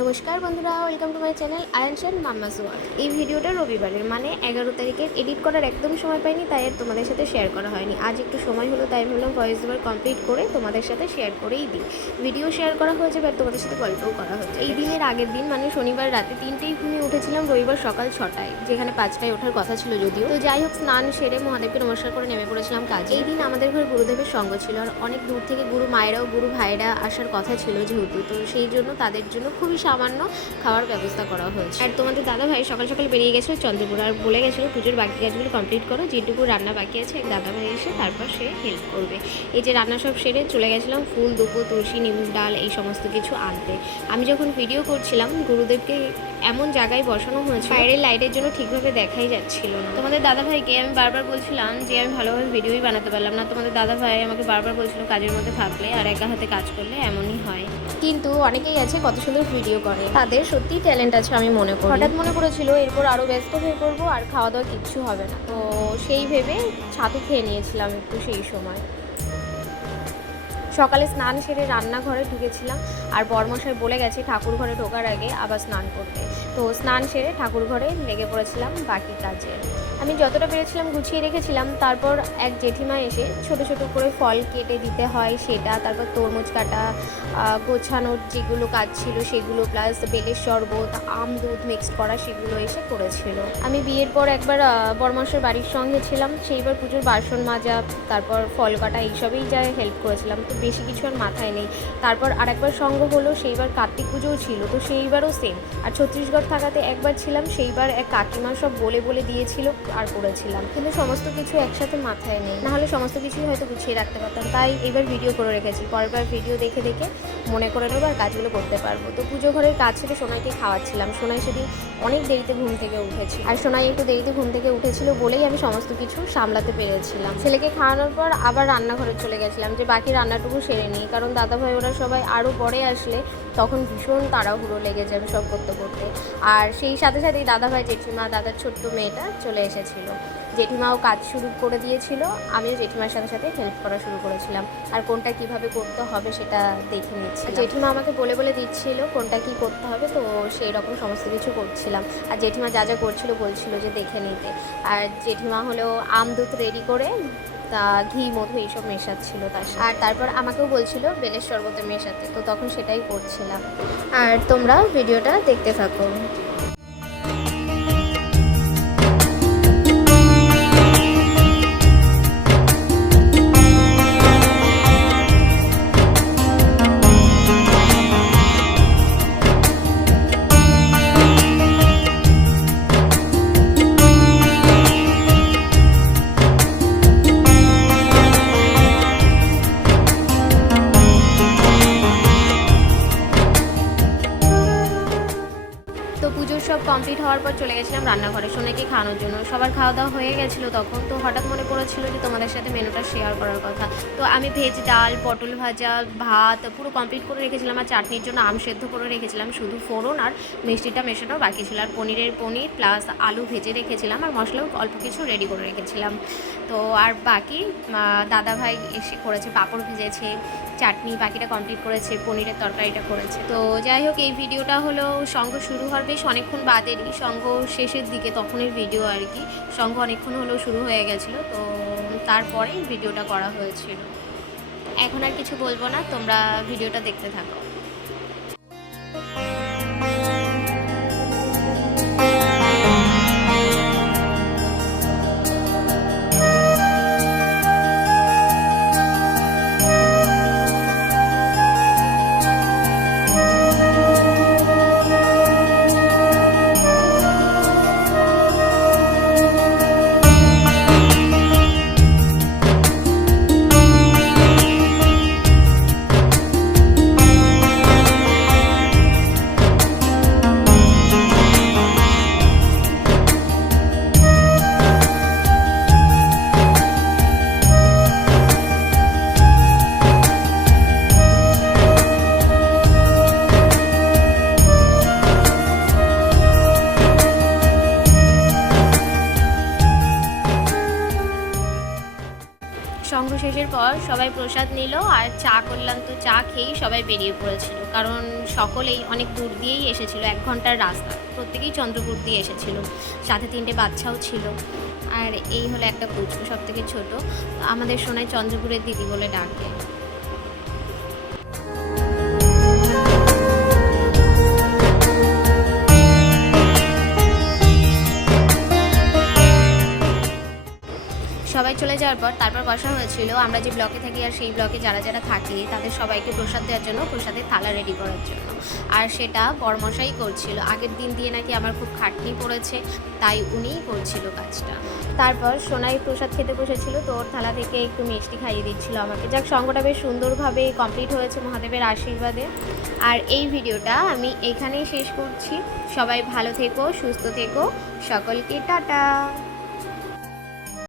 নমস্কার বন্ধুরা welcome to my channel Ayan আয়ানশান মাম্মা সুয়ার এই ভিডিওটা রবিবারের মানে এগারো তারিখের এডিট করার একদম সময় পাইনি, তাই আর তোমাদের সাথে শেয়ার করা হয়নি। আজ একটু সময় হলো, তাই ভাবলাম ভয়েস ওভার কমপ্লিট করে তোমাদের সাথে শেয়ার করেই দিই। ভিডিও শেয়ার করা হয়েছে আর তোমাদের সাথে গল্পও করা হয়েছে এই দিনের আগের দিন মানে শনিবার রাতে তিনটেই ঘুমিয়ে উঠেছিলাম, রবিবার সকাল ছটায়, যেখানে পাঁচটায় ওঠার কথা ছিল যদিও। তো যাই হোক, স্নান সেরে মহাদেবকে নমস্কার করে নেমে পড়েছিলাম কাজ। এই দিন আমাদের ঘরে গুরুদেবের সঙ্গ ছিল, আর অনেক দূর থেকে গুরু মায়েরাও, গুরু ভাইরা আসার কথা ছিল যেহেতু, তো সেই জন্য তাদের জন্য খুবই সামান্য খাওয়ার ব্যবস্থা করা হয়েছে। আর তোমাদের দাদা ভাই সকাল সকাল বেরিয়ে গেছিল চন্দ্রপুর আর বলে গেছিল পুজোর বাকি কাজগুলো কমপ্লিট করো যেটুকু রান্না বাকি আছে এক দাদা ভাই এসে তারপর সে হেল্প করবে। এই যে রান্না সব সেরে চলে গেছিলাম ফুল দুপুর তুলসী নিম ডাল এই সমস্ত কিছু আনতে। আমি যখন ভিডিও করছিলাম গুরুদেবকে এমন জায়গায় বসানো হয়েছে বাইরের লাইটের জন্য ঠিকভাবে দেখাই যাচ্ছিল না। তোমাদের দাদা ভাইকে আমি বারবার বলছিলাম যে আমি ভালোভাবে ভিডিওই বানাতে পারলাম না। তোমাদের দাদা ভাই আমাকে বারবার বলছিল কাজের মধ্যে থাকলে আর একা হাতে কাজ করলে এমনই হয়। কিন্তু অনেকেই আছে কত সুন্দর ভিডিও করে। তাদের সত্যি ট্যালেন্ট আছে আমি মনে করি। হঠাৎ মনে করেছিল এরপর আরও ব্যস্ত হয়ে পড়ব, আর খাওয়া দাওয়া কিচ্ছু হবে না। তো সেই ভেবে ছাতু খেয়ে নিয়েছিলাম একটু সেই সময়। সকালে স্নান সেরে রান্নাঘরে ঢুকেছিলাম, আর বর্মশাই বলে গেছে ঠাকুর ঘরে ঢোকার আগে আবার স্নান করতে তো স্নান সেরে ঠাকুর ঘরে লেগে পড়েছিলাম বাকি কাজে। আমি যতটা পেরেছিলাম গুছিয়ে রেখেছিলাম, তারপর এক জেঠিমা এসে ছোট ছোট করে ফল কেটে দিতে হয়, সেটা, তারপর তরমুজ কাটা গোছানোর যেগুলো কাজ ছিল সেগুলো প্লাস বেলের শরবত, আম, দুধ মিক্স করা সেগুলো এসে করেছিল। আমি বিয়ের পর একবার বর্মাসের বাড়ির সঙ্গে ছিলাম, সেইবার পুজোর বাসন মাজা, তারপর ফল কাটা, এইসবেই যা হেল্প করেছিলাম, তো বেশি কিছু আর মাথায় নেই। তারপর আরেকবার সঙ্গ হলো, সেইবার কার্তিক পুজোও ছিল, তো সেইবারও সেম আর ছত্তিশগড় থাকাতে একবার ছিলাম, সেইবার এক কাকিমা সব বলে বলে দিয়েছিল আর করেছিলাম কিন্তু সমস্ত কিছু একসাথে মাথায় নেই। নাহলে সমস্ত কিছুই হয়তো গুছিয়ে রাখতে পারতাম। তাই এবার ভিডিও করে রেখেছি। পরের বার ভিডিও দেখে দেখে মনে করে নেব আর কাজগুলো করতে পারব। তো পুজো ঘরের কাজ থেকে সোনাইকে খাওয়াচ্ছিলাম। সোনাই সেদিন অনেক দেরিতে ঘুম থেকে উঠেছি। আর সোনাই একটু দেরিতে ঘুম থেকে উঠেছিল বলেই আমি সমস্ত কিছু সামলাতে পেরেছিলাম। ছেলেকে খাওয়ানোর পর আবার রান্নাঘরে চলে গেছিলাম। যে বাকি রান্নাটুকু সেরে নিই। কারণ দাদাভাই ওরা সবাই আরও পরে আসলে তখন ভীষণ তাড়াহুড়ো লেগে যাবে সব করতে করতে। আর সেই সাথে সাথেই দাদাভাই জেঠিমা, দাদার ছোট্ট মেয়েটা চলে এসেছিল। জেঠিমাও কাজ শুরু করে দিয়েছিল, আমিও জেঠিমার সাথে সাথে হেল্প করা শুরু করেছিলাম। আর কোনটা কীভাবে করতে হবে সেটা দেখে নিচ্ছি জেঠিমা আমাকে বলে বলে দিচ্ছিল কোনটা কি করতে হবে, তো সেই রকম সমস্ত কিছু করছিলাম। আর জেঠিমা যা যা করছিল বলছিল যে দেখে নিতে। আর জেঠিমা হলো আম দুধ রেডি করে তা, ঘি, মধু এইসব মেশাচ্ছিল তার। আর তারপর আমাকেও বলছিল, বেলের শরবতে মেশাতে তো তখন সেটাই করছিলাম। আর তোমরা ভিডিওটা দেখতে থাকো। হওয়ার পর চলে গেছিলাম রান্নাঘরে। সোনাইকে খাওয়ানোর জন্য? সবার খাওয়া দাওয়া হয়ে গেছিল তখন। তো হঠাৎ মনে পড়েছিল যে তোমাদের সাথে মেনুটা শেয়ার করার কথা। তো আমি ভেজ ডাল, পটল ভাজা, ভাত পুরো কমপ্লিট করে রেখেছিলাম আর চাটনির জন্য আম সেদ্ধ করে রেখেছিলাম। শুধু ফোড়ন আর মিষ্টিটা মেশানো বাকি ছিল। আর পনিরের পনির প্লাস আলু ভেজে রেখেছিলাম আর মশলাও অল্প কিছু রেডি করে রেখেছিলাম। তো আর বাকি দাদা ভাই এসে করেছে, পাঁপড় ভেজেছে, চাটনি বাকিটা কমপ্লিট করেছে, পনিরের তরকারিটা করেছে। তো যাই হোক, এই ভিডিওটা হলো সঙ্গ শুরু হওয়ার বেশ অনেকক্ষণ বাদেরই। সঙ্গ শেষের দিকে তখনের ভিডিও আর কি। সঙ্গ অনেকক্ষণ হলেও শুরু হয়ে গেছিল, তো তারপরেই ভিডিওটা করা হয়েছিল। এখন আর কিছু বলব না, তোমরা ভিডিওটা দেখতে থাকো। শেষের পর সবাই প্রসাদ নিল আর চা করলাম তো চা খেয়েই সবাই বেরিয়ে পড়েছিল। কারণ সকলেই অনেক দূর দিয়েই এসেছিল, এক ঘণ্টার রাস্তা। প্রত্যেকেই চন্দ্রপুর দিয়ে এসেছিল। সাথে তিনটে বাচ্চাও ছিল। আর এই হলো একটা কুচকু সব থেকে ছোটো। আমাদের সোনায় চন্দ্রপুরের দিদি বলে ডাকে। সবাই চলে যাওয়ার পর তারপর বসা হয়েছিল। আমরা যে ব্লকে থাকি আর সেই ব্লকে যারা যারা থাকি, তাদের সবাইকে প্রসাদ দেওয়ার জন্য, প্রসাদের থালা রেডি করার জন্য। আর সেটা বরমশাই করছিল। আগের দিন দিয়ে নাকি আমার খুব খাটনি পড়েছে, তাই উনিই করছিল কাজটা। তারপর সোনাই প্রসাদ খেতে বসেছিল, তো ওর থালা থেকে একটু মিষ্টি খাইয়ে দিচ্ছিল আমাকে। যাক, সঙ্গটা বেশ সুন্দরভাবে কমপ্লিট হয়েছে মহাদেবের আশীর্বাদে। আর এই ভিডিওটা আমি এখানেই শেষ করছি। সবাই ভালো থেকো, সুস্থ থেকো। সকলকে টাটা।